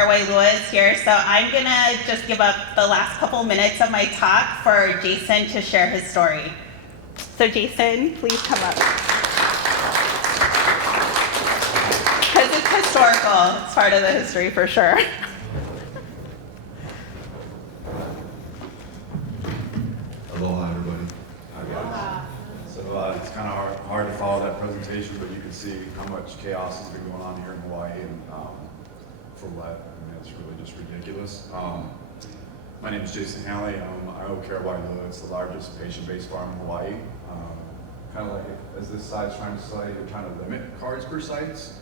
Chair Waialua is here, so I'm gonna just give up the last couple minutes of my talk for Jason to share his story. So Jason, please come up. Because it's historical, it's part of the history for sure. Aloha, everybody. Aloha. So it's kind of hard to follow that presentation, but you can see how much chaos has been going on here in Hawaii, and for what? I mean, it's really just ridiculous. My name is Jason Henley. I own Waialua. It's the largest patient-based farm in Hawaii. Kind of like as this side's trying to say, we're trying to limit cards per sites.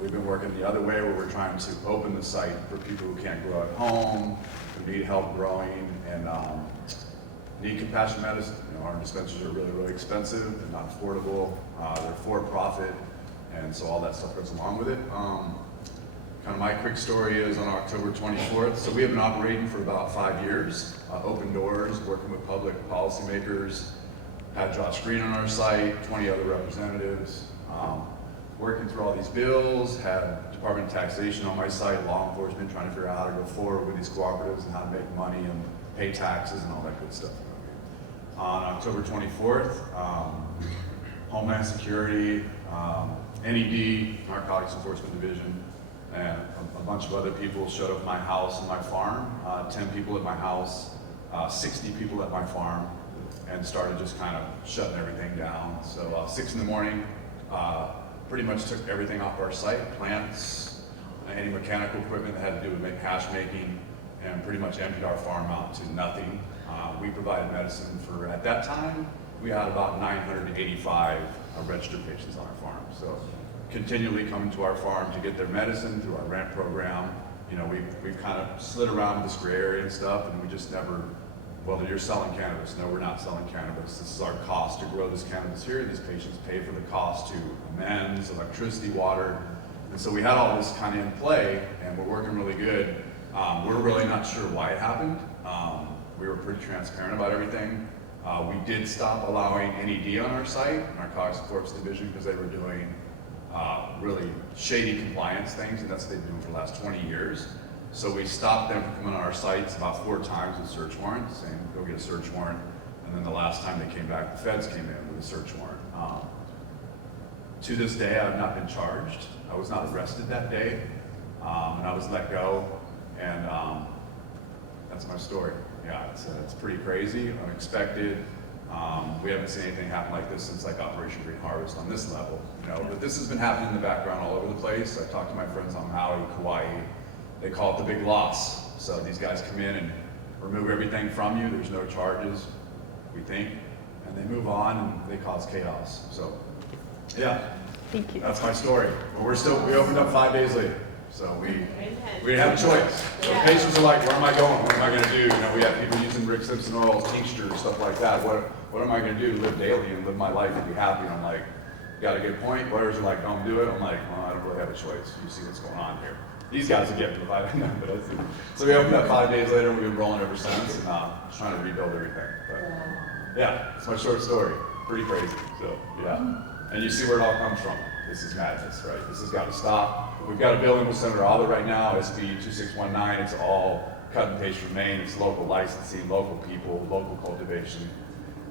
We've been working the other way where we're trying to open the site for people who can't grow at home, who need help growing, and need compassionate medicine. You know, our dispensaries are really, really expensive. They're not affordable. They're for-profit, and so all that stuff goes along with it. Kind of my quick story is on October 24th. So we have been operating for about 5 years, open doors, working with public policymakers, had Josh Green on our site, 20 other representatives, working through all these bills, had Department of Taxation on my site, law enforcement trying to figure out how to go forward with these cooperatives and how to make money and pay taxes and all that good stuff. On October 24th, Homeland Security, NED, Narcotics Enforcement Division, and a bunch of other people showed up at my house and my farm, 10 people at my house, 60 people at my farm, and started just kind of shutting everything down. So 6 in the morning, pretty much took everything off our site, plants, any mechanical equipment that had to do with hash making, and pretty much emptied our farm out to nothing. We provided medicine for, at that time, we had about 985 registered patients on our farm. So continually coming to our farm to get their medicine through our rent program. You know, we've kind of slid around this gray area and stuff, and we just never, well, you're selling cannabis. No, we're not selling cannabis. This is our cost to grow this cannabis here. These patients pay for the cost to amends, electricity, water. And so we had all this kind of in play, and we're working really good. We're really not sure why it happened. We were pretty transparent about everything. We did stop allowing NED on our site, Narcotics Enforcement Division, because they were doing really shady compliance things, and that's what they've been doing for the last 20 years. So we stopped them from coming on our sites about 4 times with search warrants, saying go get a search warrant. And then the last time they came back, the feds came in with a search warrant. To this day, I have not been charged. I was not arrested that day, and I was let go. And that's my story. Yeah, it's pretty crazy, unexpected. We haven't seen anything happen like this since like Operation Green Harvest on this level, you know. But this has been happening in the background all over the place. I talked to my friends on Maui, Kauai. They call it the big loss. So these guys come in and remove everything from you. There's no charges, we think, and they move on and they cause chaos. So, yeah, Thank you. That's my story. But we opened up 5 days later. So we didn't have a choice. So patients are like, where am I going? What am I going to do? You know, we have people using Rick Simpson oils, tinctures, stuff like that. What am I going to do? Live daily and live my life and be happy? And I'm like, you got a good point. Lawyers are like, don't do it. I'm like, well, I don't really have a choice. You see what's going on here. These guys will get me if I didn't know, but that's it. So we opened up 5 days later, and we've been rolling ever since, and just trying to rebuild everything. But yeah, it's my short story. Pretty crazy. So yeah, and you see where it all comes from. This is madness, right? This has got to stop. We've got a building with Senator Oliver right now, SB 2619. It's all cut and paste from Maine. It's local licensing, local people, local cultivation.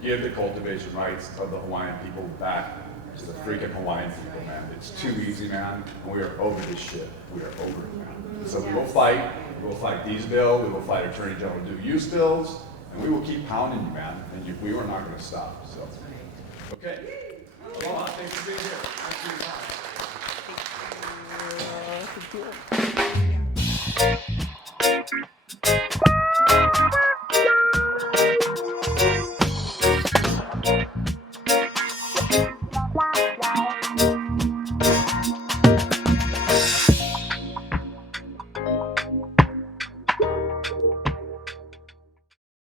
Give the cultivation rights of the Hawaiian people back to the freaking Hawaiian people, man. It's too easy, man. And we are over this shit. We are over it, man. So we will fight. We will fight these bills. We will fight Attorney General Due Use bills. And we will keep pounding you, man. And we are not going to stop. So, okay. Aloha. Thanks for being here. Thanks for your time.